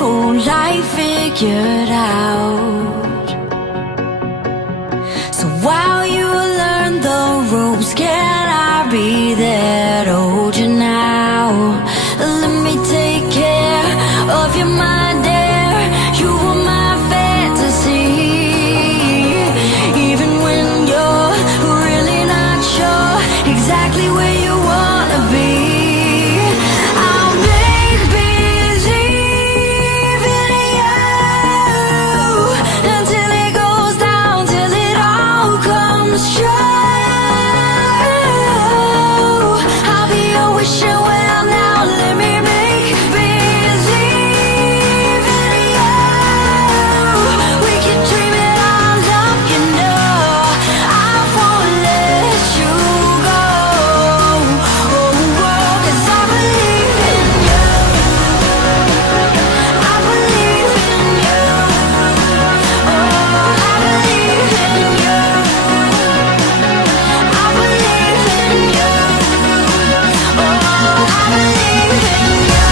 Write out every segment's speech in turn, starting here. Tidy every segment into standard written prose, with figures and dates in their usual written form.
whole life figured out. So while you learn the ropes, can I be there to hold you now? Let me take care of your mind, dear. You were my fantasy. Even when you're really not sure exactly where you wanna be, I'll make believe in you until it goes down, till it all comes true. I'll be your wishing well now. Let me make believe in you. We can dream it all up, you know. I won't let you go. Oh, 'cause I believe in you. I believe in you. Oh, I believe in you. I believe in you. Oh, I believe in you.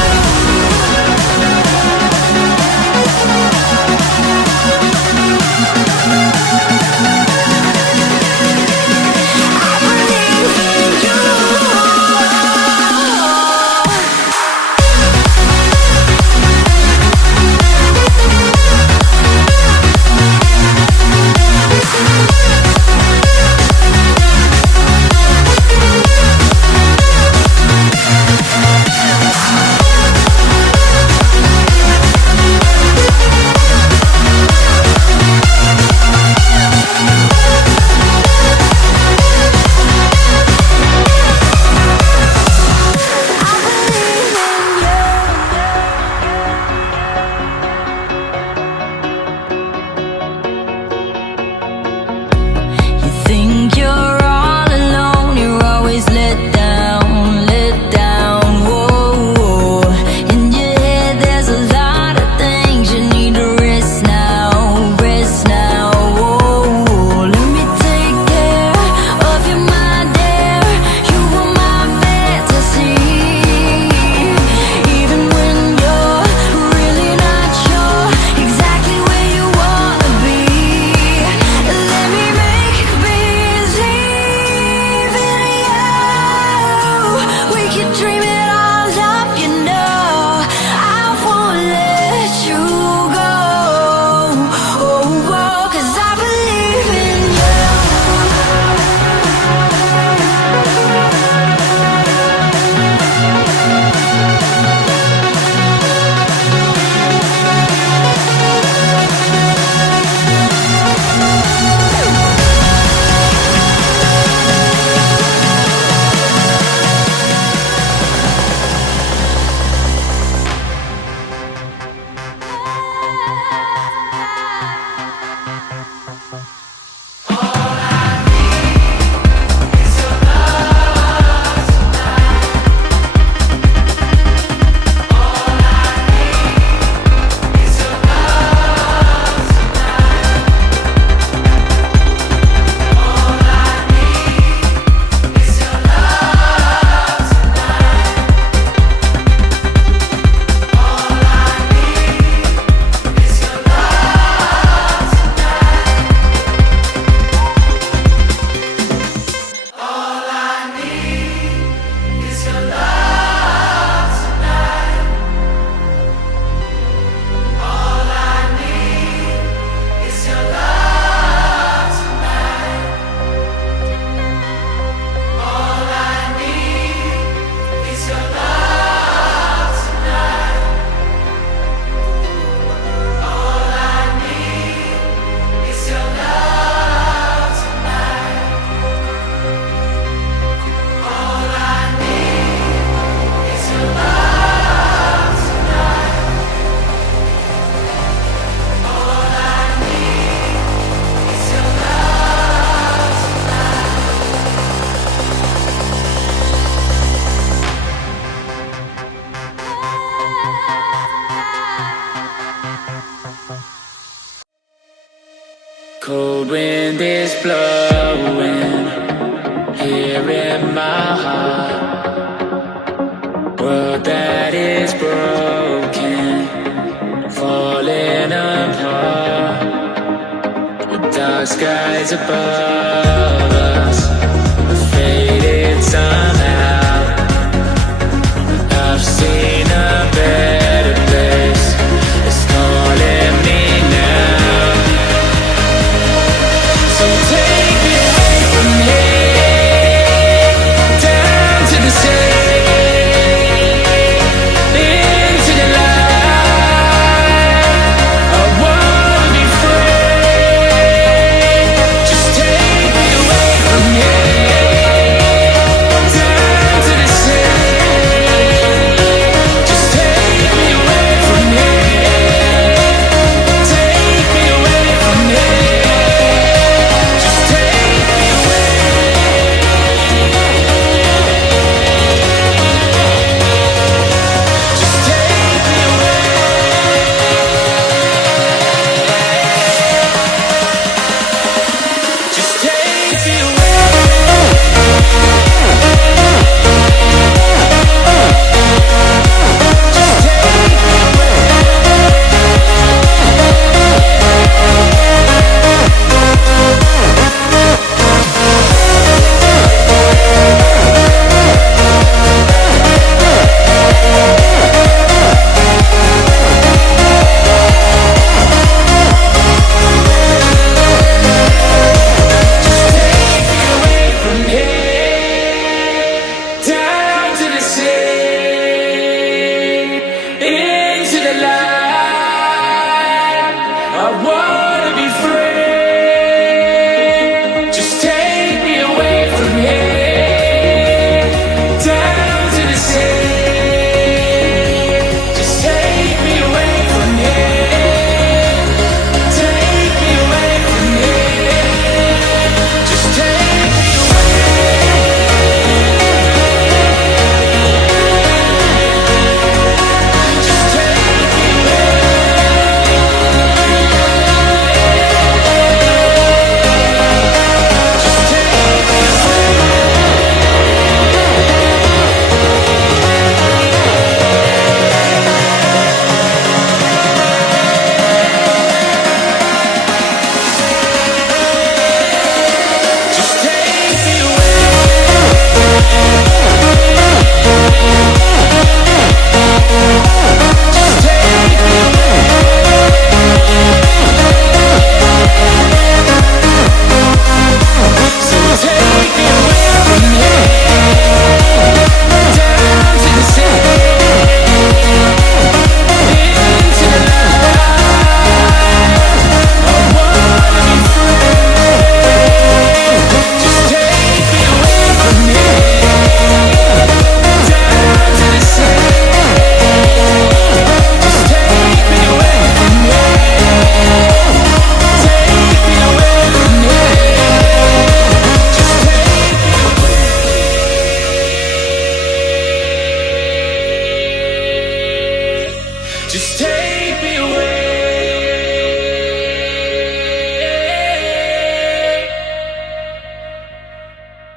I believe in you. You think you're all alone, you're always let down, whoa, whoa. In your head there's a lot of things you need to rest now, whoa, whoa. Let me take care of your mind, dear. You were my fantasy. Even when you're really not sure exactly where you wanna be, let me make believe in you. We can dream it all up, you know. I won't let you go. Oh, 'cause I believe in you. Cold wind is blowing here in my heart. World that is broken, skies above us are faded somehow. I've seen a better place. It's calling me now. So take me away from here, down to the sea, into the light. I wanna be free. Just take me away from here, down to the sea. Just take me away from here. Take me away from here. Just take me away. Just take me away. Just take me away. Just take me away from here, down to the sea, into the light. I wanna be free. Just take me away from here, down to the sea. Just take me away from here. Take me away from here. Just take me away. Just take me away. Just take me Just take me Just take me So take me away from here, down to the sea, into the light. I wanna be free. Just take me away from here, down to the sea. Just take me away from here. Take me away from here. Just take me away. Just take